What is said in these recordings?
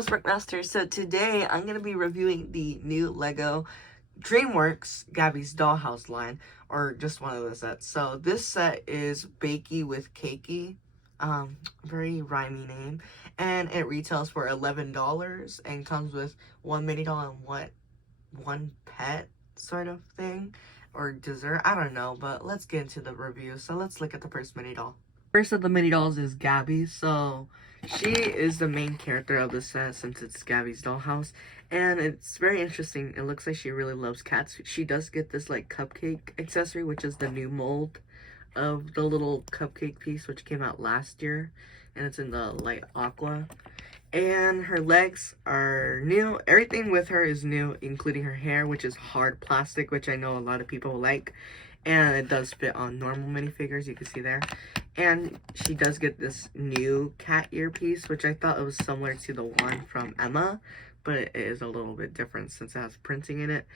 Dollhouse Brickmaster. So today I'm going to be reviewing the new Lego DreamWorks Gabby's Dollhouse line, or just one of the sets. So this set is Bakey with Cakey, very rhymey name, and it retails for $11 and comes with one mini doll and one pet sort of thing, or dessert, I don't know, but let's get into the review. So let's look at the first mini doll. First of the mini dolls is Gabby. So she is the main character of the set since it's Gabby's Dollhouse, and it's very interesting. It looks like she really loves cats. She does get this like cupcake accessory, which is the new mold of the little cupcake piece, which came out last year, and it's in the light aqua. And her legs are new. Everything with her is new, including her hair, which is hard plastic, which I know a lot of people like. And it does fit on normal minifigures, you can see there. And she does get this new cat earpiece, which I thought it was similar to the one from Emma, but it is a little bit different since it has printing in it.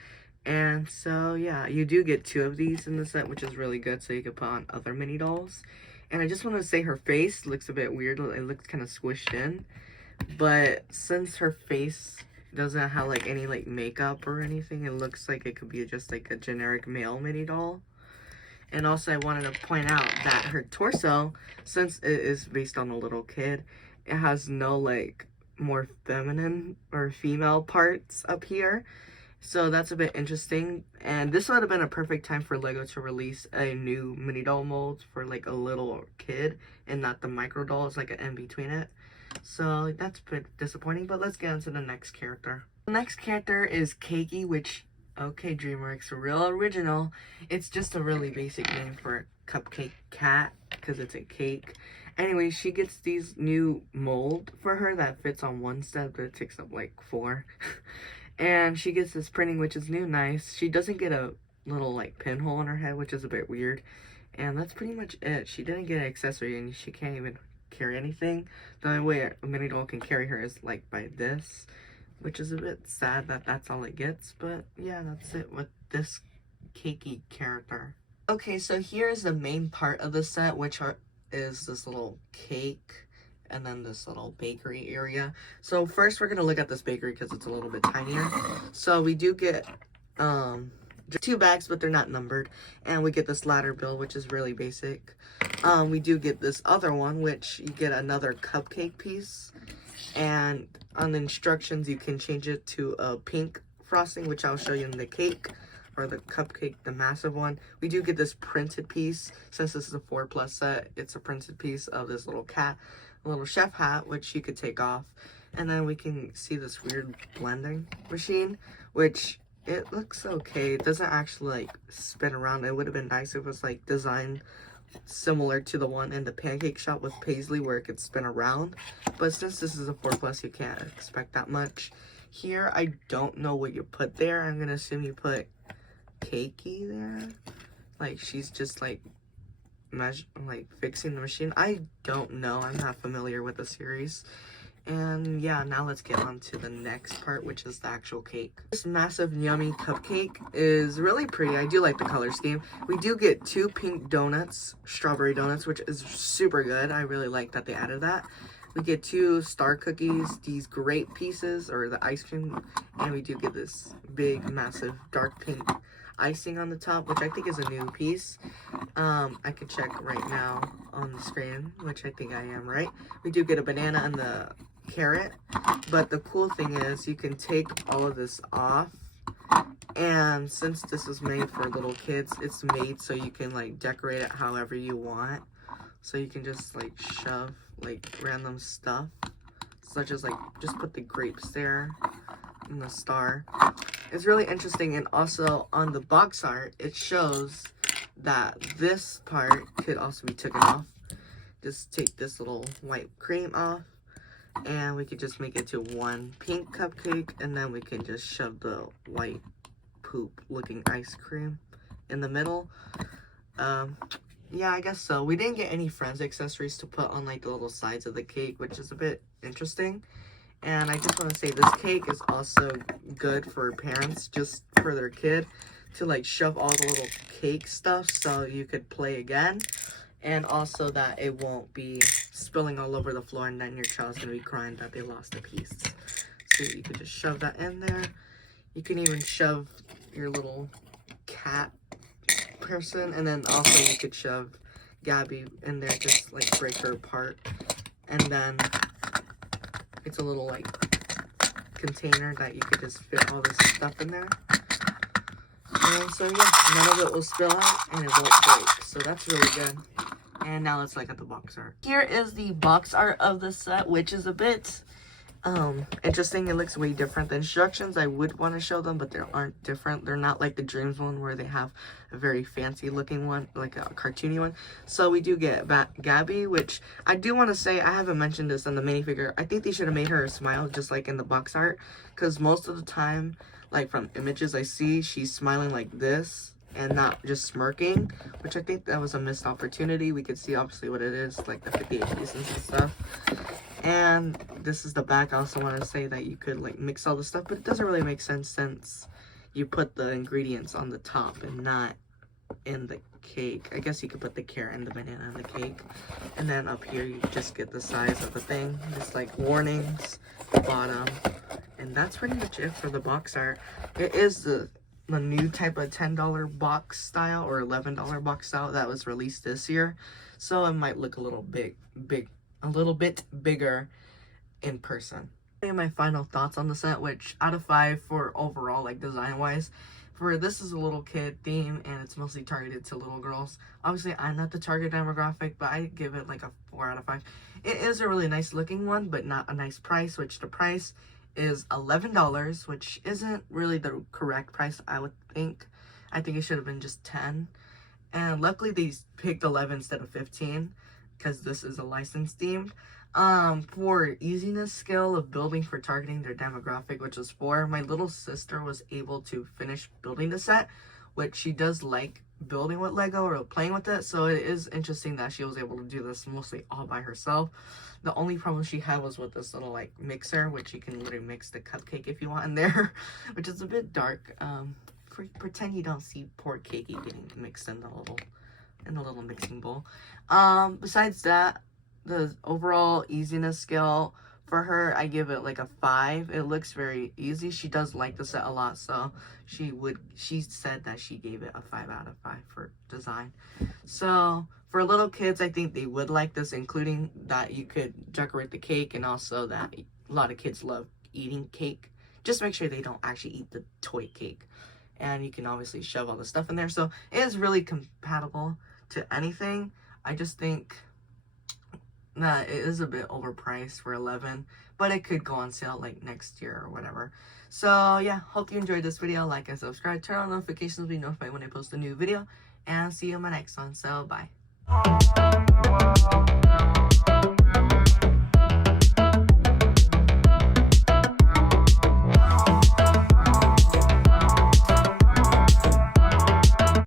And so, yeah, you do get 2 of these in the set, which is really good, so you can put on other mini dolls. And I just want to say her face looks a bit weird. It looks kind of squished in. But since her face doesn't have like any like makeup or anything, it looks like it could be just like a generic male mini doll. And also I wanted to point out that her torso, since it is based on a little kid, it has no like more feminine or female parts up here. So that's a bit interesting. And this would have been a perfect time for Lego to release a new mini doll mold for like a little kid and not the micro doll. It's like an in between it. So that's pretty disappointing, but let's get into the next character. The next character is Cakey, which, okay, DreamWorks, real original. It's just a really basic name for a cupcake cat because it's a cake. Anyway, she gets these new mold for her that fits on one step, but it takes up like 4. And she gets this printing, which is new, nice. She doesn't get a little like pinhole in her head, which is a bit weird. And that's pretty much it. She didn't get an accessory, and she can't even carry anything. The only way a mini doll can carry her is like by this, which is a bit sad that that's all it gets. But yeah, that's it with this Cakey character. Okay, so here's the main part of the set, which is this little cake and then this little bakery area. So first we're gonna look at this bakery because it's a little bit tinier. So we do get 2 bags, but they're not numbered, and we get this ladder bill, which is really basic. We do get this other one, which you get another cupcake piece, and on the instructions you can change it to a pink frosting, which I'll show you in the cake, or the cupcake, the massive one. We do get this printed piece. Since this is a 4+ set, it's a printed piece of this little cat, a little chef hat, which you could take off. And then we can see this weird blending machine, which it looks okay. It doesn't actually like spin around. It would have been nice if it was like designed similar to the one in the pancake shop with Paisley where it could spin around. But since this is a 4+, you can't expect that much. Here, I don't know what you put there. I'm gonna assume you put Cakey there. Like she's just like fixing the machine. I don't know. I'm not familiar with the series. And yeah, now let's get on to the next part, which is the actual cake. This massive yummy cupcake is really pretty. I do like the color scheme. We do get 2 pink donuts, strawberry donuts, which is super good. I really like that they added that. We get 2 star cookies, these grape pieces, or the ice cream, and we do get this big, massive, dark pink icing on the top, which I think is a new piece. I can check right now on the screen, which I think I am right. We do get a banana and the carrot, but the cool thing is you can take all of this off, and since this is made for little kids, it's made so you can like decorate it however you want. So you can just like shove like random stuff, such as like just put the grapes there and the star. It's really interesting. And also on the box art, it shows that this part could also be taken off. Just take this little white cream off, and we could just make it to one pink cupcake, and then we can just shove the white poop looking ice cream in the middle. Yeah, I guess so. We didn't get any Friends accessories to put on like the little sides of the cake, which is a bit interesting. And I just want to say this cake is also good for parents, just for their kid, to like shove all the little cake stuff so you could play again. And also that it won't be spilling all over the floor and then your child's going to be crying that they lost a piece. you could just shove that in there. You can even shove your little cat person, and then also you could shove Gabby in there, just like break her apart. And then it's a little like container that you could just fit all this stuff in there. And so yeah, none of it will spill out and it won't break. So that's really good. And now let's look at the box art. Here is the box art of the set, which is a bit interesting. It looks way different. The instructions, I would want to show them, but they aren't different. They're not like the Dreams one where they have a very fancy looking one, like a cartoony one. So we do get Gabby, which I do want to say, I haven't mentioned this on the minifigure. I think they should have made her smile just like in the box art, because most of the time, like from images I see, she's smiling like this and not just smirking, which I think that was a missed opportunity. We could see obviously what it is, like the 58 pieces and stuff. And this is the back. I also want to say that you could like mix all the stuff, but it doesn't really make sense since you put the ingredients on the top and not in the cake. I guess you could put the carrot and the banana in the cake. And then up here you just get the size of the thing, just like warnings, the bottom. And that's pretty much it for the box art. It is the new type of $10 box style or $11 box style that was released this year, so it might look a little bit bigger in person. My final thoughts on the set, which out of 5 for overall, like design wise, for this is a little kid theme and it's mostly targeted to little girls. Obviously I'm not the target demographic, but I give it like a 4 out of 5. It is a really nice looking one, but not a nice price, which the price is $11, which isn't really the correct price, I would think. I think it should have been just 10. And luckily they picked 11 instead of 15, because this is a licensed theme. For easiness scale of building for targeting their demographic, which is 4, my little sister was able to finish building the set, which she does like building with Lego or playing with it, so it is interesting that she was able to do this mostly all by herself. The only problem she had was with this little like mixer, which you can literally mix the cupcake if you want in there, which is a bit dark. Pretend you don't see poor Cakey getting mixed in the little mixing bowl. Besides that, the overall easiness scale for her, I give it like a 5. It looks very easy. She does like the set a lot, so she said that she gave it a 5 out of 5 for design. So for little kids, I think they would like this, including that you could decorate the cake, and also that a lot of kids love eating cake. Just make sure they don't actually eat the toy cake. And you can obviously shove all the stuff in there. So it is really compatible to anything. I just think that it is a bit overpriced for 11, but it could go on sale like next year or whatever. So yeah, hope you enjoyed this video. Like and subscribe, turn on notifications to be notified when I post a new video, and see you in my next one. So bye.